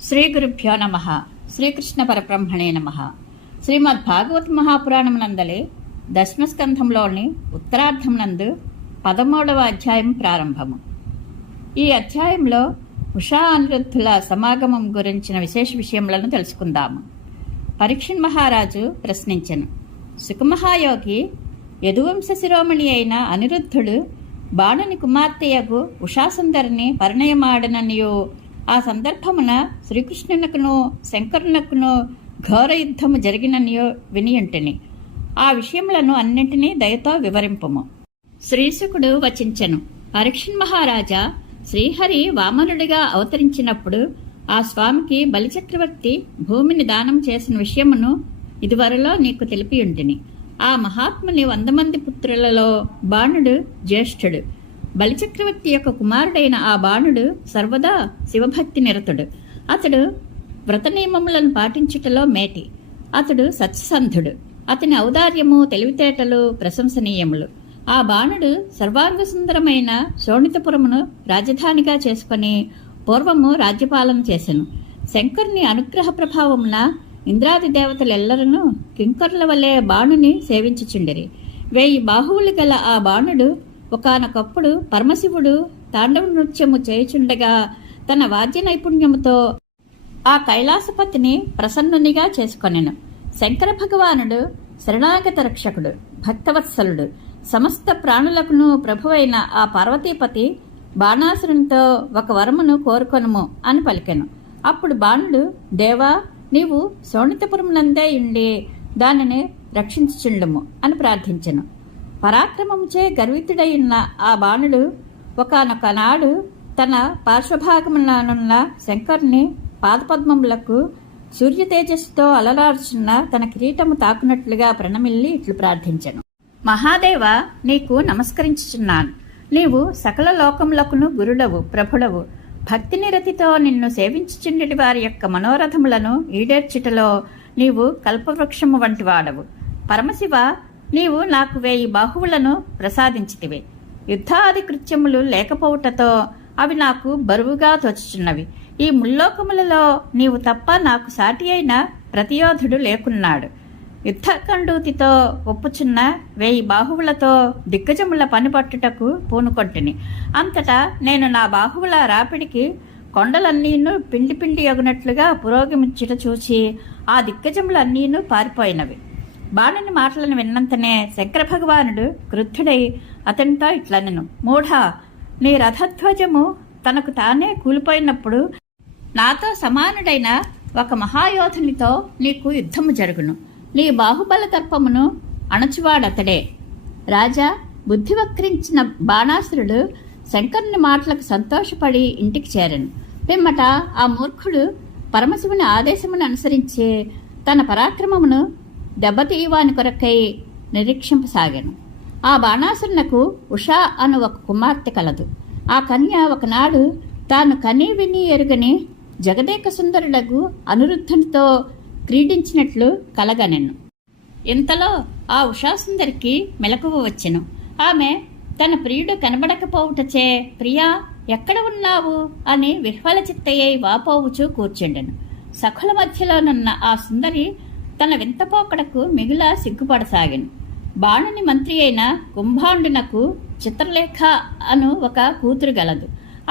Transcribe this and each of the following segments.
శ్రీ గురుభ్యో నమః. శ్రీకృష్ణ పరబ్రహ్మణే నమః. శ్రీమద్ భాగవత మహాపురాణం నందలి దశమస్కంధంలోని ఉత్తరార్ధం నందు 13వ అధ్యాయం ప్రారంభము. ఈ అధ్యాయంలో ఉషా అనిరుద్ధుల సమాగమం గురించిన విశేష విషయములను తెలుసుకుందాము. పరీక్షణ్ మహారాజు ప్రశ్నించెను. సుఖమహాయోగి యదువంశ శిరోమణి అయిన అనిరుద్ధుడు బాణుని కుమార్తెయగు ఉషాసుందరిని పరిణయమాడననియు ఆ సందర్భమున శ్రీకృష్ణునకును శంకరునకును ఘోర యుద్ధము జరిగిననియో వినియుంటిని. ఆ విషయములను అన్నింటినీ దయతో వివరింపుము. శ్రీశుకుడు వచించెను. పరీక్షణ్ మహారాజా, శ్రీహరి వామనుడిగా అవతరించినప్పుడు ఆ స్వామికి బలిచక్రవర్తి భూమిని దానం చేసిన విషయమును ఇదివరలో నీకు తెలిపియుంటిని. ఆ మహాత్ముని 100 మంది పుత్రులలో బాణుడు జ్యేష్ఠుడు. బలిచక్రవర్తి యొక్క కుమారుడైన ఆ బాణుడు సర్వదా శివభక్తి నిరతుడు. అతడు వ్రత నియమములను పాటించుటలో మేటి. అతడు సత్యసంధుడు. అతని ఔదార్యము తెలివితేటలు ప్రశంసనీయములు. ఆ బాణుడు సర్వాంగ సుందరమైన శోణితపురమును రాజధానిగా చేసుకుని పూర్వము రాజ్యపాలన చేసెను. శంకరుని అనుగ్రహ ప్రభావమున ఇంద్రాది దేవతలెల్లరూ కింకరుల వలె బాణుని సేవించుచుండిరి. 1000 బాహువులు గల ఆ బాణుడు ఒకానొకప్పుడు పరమశివుడు తాండవ నృత్యము చేయుచుండగా తన వాద్య నైపుణ్యముతో ఆ కైలాసపతిని ప్రసన్నునిగా చేసుకొనెను. శంకర భగవానుడు శరణాగత రక్షకుడు, భక్తవత్సలుడు, సమస్త ప్రాణులకును ప్రభువైన ఆ పార్వతీపతి బాణాసురునితో ఒక వరమును కోరుకొనుము అని పలికెను. అప్పుడు బాణుడు, దేవా, నీవు శోణితపురమునందే ఉండి దానిని రక్షించుచుండుము అని ప్రార్థించెను. పరాక్రమముచే గర్వితుడైన ఆ బాణుడు ఒకానొక నాడు తన పార్శ్వభాగమునున్న శంకరుని పాదపద్మములకు సూర్య తేజస్సుతో అలరార్చున్న తన కిరీటము తాకునట్లుగా ప్రణమిల్లి ఇట్లు ప్రార్థించెను. మహాదేవ, నీకు నమస్కరించుచున్నాను. నీవు సకల లోకములకును గురుడవు, ప్రభుడవు. భక్తి నిరతితో నిన్ను సేవించుచుండటి వారి యొక్క మనోరథములను ఈడేర్చుటలో నీవు కల్పవృక్షము వంటి వాడవు. పరమశివ, నీవు నాకు 1000 బాహువులను ప్రసాదించితివి. యుద్ధాది కృత్యములు లేకపోవుటతో అవి నాకు బరువుగా తోచుచున్నవి. ఈ ముల్లోకములలో నీవు తప్ప నాకు సాటి అయిన ప్రతియోధుడు లేకున్నాడు. యుద్ధకండూతితో ఒప్పుచున్న 1000 బాహువులతో దిగ్గజముల పనిపట్టుటకు పూనుకొంటిని. అంతటా నేను నా బాహువుల రాపిడికి కొండలన్నీను పిండి పిండి అగునట్లుగా పురోగమించుట చూచి ఆ దిగ్గజములన్నీను పారిపోయినవి. బాణుని మాటలను విన్నంతనే శంకర భగవానుడు క్రుద్ధుడై అతనితో ఇట్లనెను. మూఢా, నీ రథధ్వజము తనకు తానే కూలిపోయినప్పుడు నాతో సమానుడైన ఒక మహాయోధునితో నీకు యుద్ధము జరుగును. నీ బాహుబల తర్పమును అణచువాడతడే. రాజా, బుద్ధి వక్రించిన బాణాసురుడు శంకరుని మాటలకు సంతోషపడి ఇంటికి చేరెను. పిమ్మట ఆ మూర్ఖుడు పరమశివుని ఆదేశమును అనుసరించి తన పరాక్రమమును దెబ్బతీయవాని కొరకై నిరీక్షింపసాగాను. ఆ బాణాసురునకు ఉషా అను ఒక కుమార్తె కలదు. ఆ కన్య ఒకనాడు తాను కని విని ఎరుగని జగదేక సుందరుడగు అనిరుద్ధునితో క్రీడించినట్లు కలగనెను. ఇంతలో ఆ ఉషాసుందరికి మెలకువ వచ్చెను. ఆమె తన ప్రియుడు కనబడకపోవుటచే, ప్రియా, ఎక్కడ ఉన్నావు అని విహ్వల చిత్తయ్యై వాపోవుచూ కూర్చుండెను. సఖుల మధ్యలోనున్న ఆ సుందరి తన వింతపోకడకు మిగుల సిగ్గుపడసాగాను. బాణుని మంత్రి అయిన కుంభాండునకు చిత్రలేఖ అను ఒక కూతురు గలదు.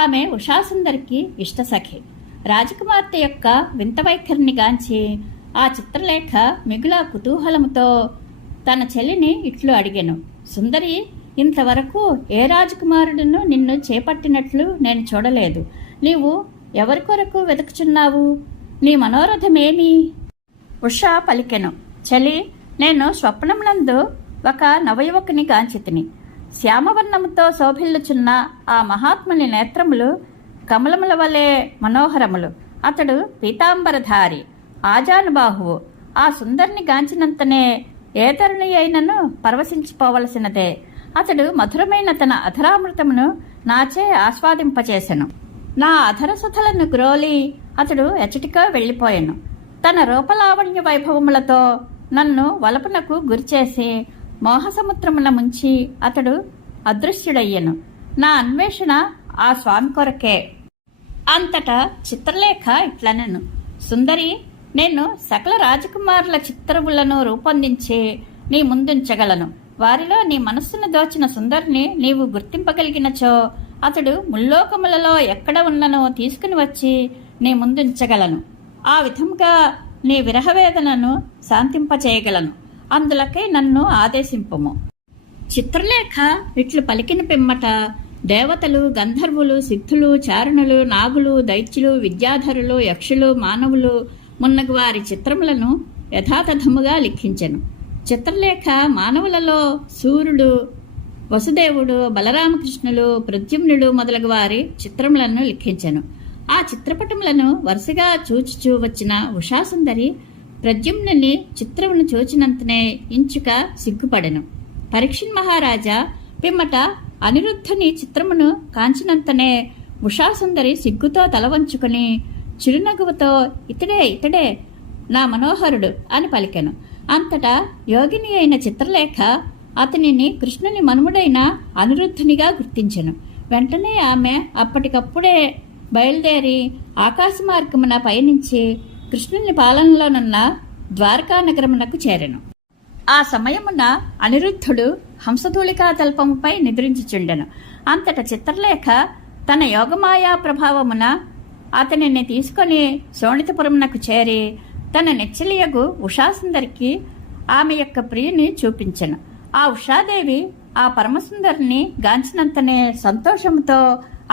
ఆమె ఉషాసుందరికి ఇష్టసఖి. రాజకుమార్తె యొక్క వింత వైఖరిని గాంచి ఆ చిత్రలేఖ మిగుల కుతూహలముతో తన చెల్లిని ఇట్లు అడిగెను. సుందరి, ఇంతవరకు ఏ రాజకుమారుడును నిన్ను చేపట్టినట్లు నేను చూడలేదు. నీవు ఎవరి కొరకు వెతుకుచున్నావు? నీ మనోరథమేమి? ఉషా పలికెను. చలి, నేను స్వప్నమునందు ఒక నవయువకుని గాంచితిని. శ్యామవర్ణముతో శోభిల్లుచున్న ఆ మహాత్ముని నేత్రములు కమలముల వలె మనోహరములు. అతడు పీతాంబరధారి, ఆజానుబాహువు. ఆ సుందరిని గాంచినంతనే ఏ తరుణి అయినను పరవశించిపోవలసినదే. అతడు మధురమైన తన అధరామృతమును నాచే ఆస్వాదింపచేసెను. నా అధరసుధలను గ్రోలి అతడు ఎచ్చటిగా వెళ్ళిపోయాను. తన రూపలావణ్య వైభవములతో నన్ను వలపునకు గురిచేసి మోహసముద్రమున ముంచి అతడు అదృశ్యుడయ్యను. నా అన్వేషణ ఆ స్వామి కొరకే. అంతటా చిత్రలేఖ ఇట్లనెను, సుందరి, నేను సకల రాజకుమారుల చిత్రములను రూపొందించి నీ ముందుంచగలను. వారిలో నీ మనస్సును దోచిన సుందరిని నీవు గుర్తింపగలిగినచో అతడు ముల్లోకములలో ఎక్కడ ఉన్ననో తీసుకుని వచ్చి నీ ముందుంచగలను. ఆ విధముగా నీ విరహవేదనను శాంతింపచేయగలను. అందులకై నన్ను ఆదేశింపుము. చిత్రలేఖ ఇట్లు పలికిన పిమ్మట దేవతలు, గంధర్వులు, సిద్ధులు, చారణులు, నాగులు, దైత్యులు, విద్యాధరులు, యక్షులు, మానవులు మున్నగు వారి చిత్రములను యథాతథముగా లిఖించెను. చిత్రలేఖ మానవులలో సూర్యుడు, వసుదేవుడు, బలరామకృష్ణులు, ప్రద్యుమ్నుడు మొదలగు వారి చిత్రములను లిఖించెను. ఆ చిత్రపటములను వరుసగా చూచుచూ వచ్చిన ఉషాసుందరి ప్రద్యుమ్నుని చిత్రమును చూచినంతనే ఇంచుక సిగ్గుపడెను. పరీక్షిన్ మహారాజా పిమ్మట అనిరుద్ధుని చిత్రమును కాంచినంతనే ఉషాసుందరి సిగ్గుతో తల వంచుకొని చిరునగువతో ఇతడే ఇతడే నా మనోహరుడు అని పలికెను. అంతటా యోగిని అయిన చిత్రలేఖ అతనిని కృష్ణుని మనుముడైన అనిరుద్ధునిగా గుర్తించెను. వెంటనే ఆమె అప్పటికప్పుడే బయలుదేరి ఆకాశ మార్గమున పయనించి కృష్ణుని పాలనలోనున్న ద్వారకా నగరమునకు చేరెను. ఆ సమయమున అనిరుద్ధుడు హంసధూళికా తల్పముపై నిద్రించుచుండెను. అంతట చిత్రలేఖ తన యోగమాయా ప్రభావమున అతనిని తీసుకొని శోణితపురమునకు చేరి తన నెచ్చలియగు ఉషాసుందరికి ఆమె యొక్క ప్రియుని చూపించెను. ఆ ఉషాదేవి ఆ పరమసుందరిని గాంచినంతనే సంతోషముతో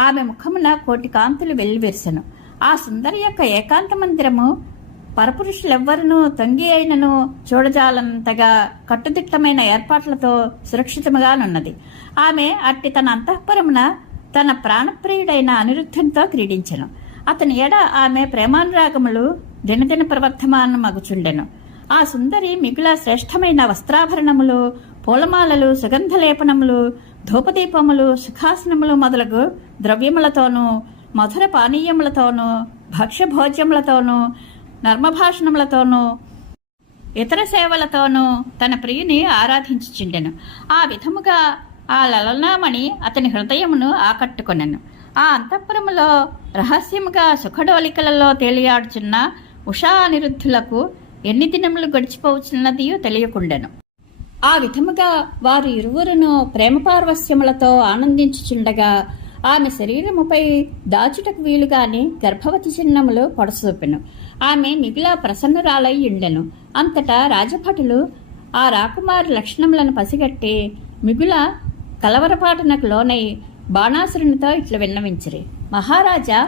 ఆమె ముఖమున కోటి కాంతులు వెల్లివిరిసెను. ఆ సుందరి యొక్క ఏకాంత మందిరము పరపురుషులెవ్వరూ తొంగి అయినను చూడజాలంతగా కట్టుదిట్టమైన ఏర్పాట్లతో సురక్షితముగానున్నది. ఆమె అట్టి తన అంతఃపురమున తన ప్రాణప్రియుడైన అనిరుద్ధునితో క్రీడించెను. అతని ఎడ ఆమె ప్రేమానురాగములు దినదిన ప్రవర్ధమానమగుచుండెను. ఆ సుందరి మిగుల శ్రేష్టమైన వస్త్రాభరణములు, పూలమాలలు, సుగంధలేపనములు, ధూపదీపములు, సుఖాసనములు మొదలగు ద్రవ్యములతోనూ, మధుర పానీయములతోనూ, భక్ష్యభోజ్యములతోనూ, నర్మభాషణములతోనూ, ఇతర సేవలతోనూ తన ప్రియుని ఆరాధించుచుండెను. ఆ విధముగా ఆ లలనామణి అతని హృదయమును ఆకట్టుకొనెను. ఆ అంతఃపురములో రహస్యముగా సుఖడోలికలలో తేలియాడుచున్న ఉషా అనిరుద్ధులకు ఎన్ని దినములు గడిచిపోవచ్చున్నదియో తెలియకుండెను. ఆ విధముగా వారు ఇరువురును ప్రేమ పార్వస్యములతో ఆనందించుచుండగా ఆమె శరీరముపై దాచుటకు వీలుగాని గర్భవతి చిహ్నములు పొడసూపెను. ఆమె మిగిలా ప్రసన్నురాలై ఉండెను. అంతటా రాజభటులు ఆ రాకుమారి లక్షణములను పసిగట్టి మిగుల కలవరపాటునకు లోనై బాణాసురునితో ఇట్లు విన్నవించిరి. మహారాజా,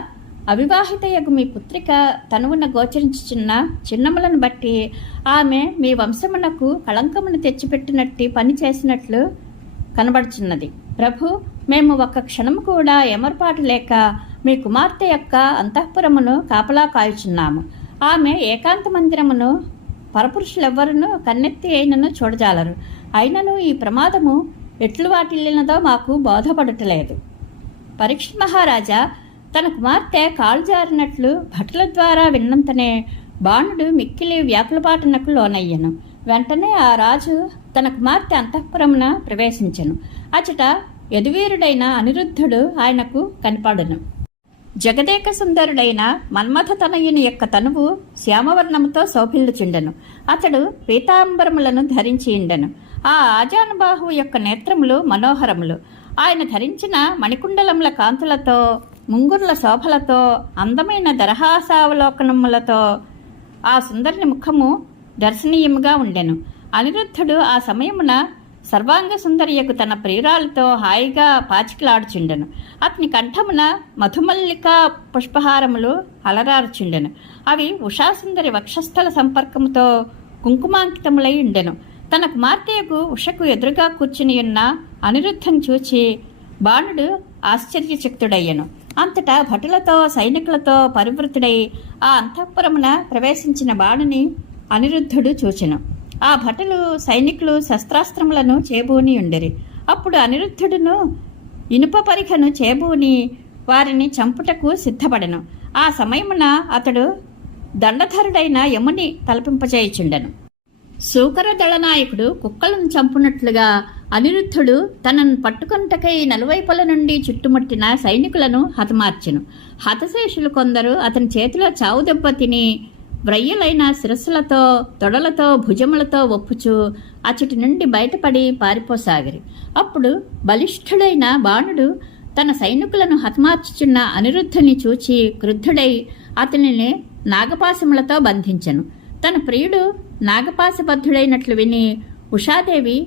అవివాహితయగు మీ పుత్రిక తనువున గోచరించుచున్న చిన్నములను బట్టి ఆమె మీ వంశమునకు కళంకమును తెచ్చిపెట్టినట్టు పని చేసినట్లు కనబడుచున్నది. ప్రభు, మేము ఒక్క క్షణము కూడా ఎమర్పాటు లేక మీ కుమార్తె యొక్క అంతఃపురమును కాపలా కాయుచున్నాము. ఆమె ఏకాంత మందిరమును పరపురుషులెవ్వరూ కన్నెత్తి అయినను చూడజాలరు. అయినను ఈ ప్రమాదము ఎట్లు వాటిల్లినదో మాకు బోధపడటలేదు. పరీక్ష మహారాజా తన కుమార్తె కాలు జారినట్లు భటుల ద్వారా విన్నంతనే బాణుడు మిక్కిలి వ్యాకులపాటునకు లోనయ్యను. వెంటనే ఆ రాజు తన కుమార్తె అంతఃపురమున ప్రవేశించెను. అచట యదువీరుడైన అనిరుద్ధుడు ఆయనకు కనపడును. జగదేక సుందరుడైన మన్మథ తనయుని యొక్క తనువు శ్యామవర్ణముతో శోభిల్లుచుండెను. అతడు పీతాంబరములను ధరించి ఉండెను. ఆ ఆజానుబాహు యొక్క నేత్రములు మనోహరములు. ఆయన ధరించిన మణికుండలముల కాంతులతో, ముంగుర్ల శోభలతో, అందమైన దరహాసావలోకనములతో ఆ సుందరుని ముఖము దర్శనీయముగా ఉండెను. అనిరుద్ధుడు ఆ సమయమున సర్వాంగ సుందరియకు తన ప్రియురాలతో హాయిగా పాచికలాడుచుండెను. అతని కంఠమున మధుమల్లికా పుష్పహారములు అలరారుచుండెను. అవి ఉషాసుందరి వక్షస్థల సంపర్కముతో కుంకుమాంకితములై ఉండెను. తన కుమార్తెకు ఉషకు ఎదురుగా కూర్చుని ఉన్న అనిరుద్ధను చూచి బాణుడు ఆశ్చర్యచకితుడయ్యను. అంతటా భటులతో సైనికులతో పరివృతుడై ఆ అంతఃపురమున ప్రవేశించిన బాణుని అనిరుద్ధుడు చూచెను. ఆ భటులు సైనికులు శస్త్రాస్త్రములను చేబూని ఉండిరి. అప్పుడు అనిరుద్ధుడును ఇనుప పరిఖను చేబూని వారిని చంపుటకు సిద్ధపడెను. ఆ సమయమున అతడు దండధరుడైన యముని తలపింపచేయుచుండెను. సూకర దళనాయకుడు కుక్కలను చంపునట్లుగా అనిరుద్ధుడు తనను పట్టుకొనుటకై నలువైపుల నుండి చుట్టుముట్టిన సైనికులను హతమార్చెను. హతశేషులు కొందరు అతని చేతిలో చావు దెబ్బ తిని వ్రయ్యలైన శిరస్సులతో, తొడలతో, భుజములతో ఒప్పుచూ అచటి నుండి బయటపడి పారిపోసాగిరి. అప్పుడు బలిష్ఠుడైన బాణుడు తన సైనికులను హతమార్చుచున్న అనిరుద్ధుని చూచి క్రుద్ధుడై అతనిని నాగపాశములతో బంధించెను. తన ప్రియుడు నాగపాశబద్ధుడైనట్లు విని ఉషాదేవి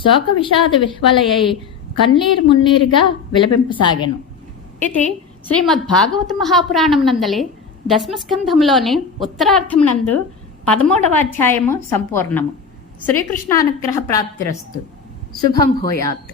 శోక విషాద విహ్వలయ్యై కన్నీరు మున్నీరుగా విలపింపసాగాను. ఇది శ్రీమద్భాగవత మహాపురాణం నందలి దశమస్కంధంలోని ఉత్తరార్థమునందు 13వ అధ్యాయము సంపూర్ణము. శ్రీకృష్ణానుగ్రహ ప్రాప్తిరస్తు. శుభం భూయాత్.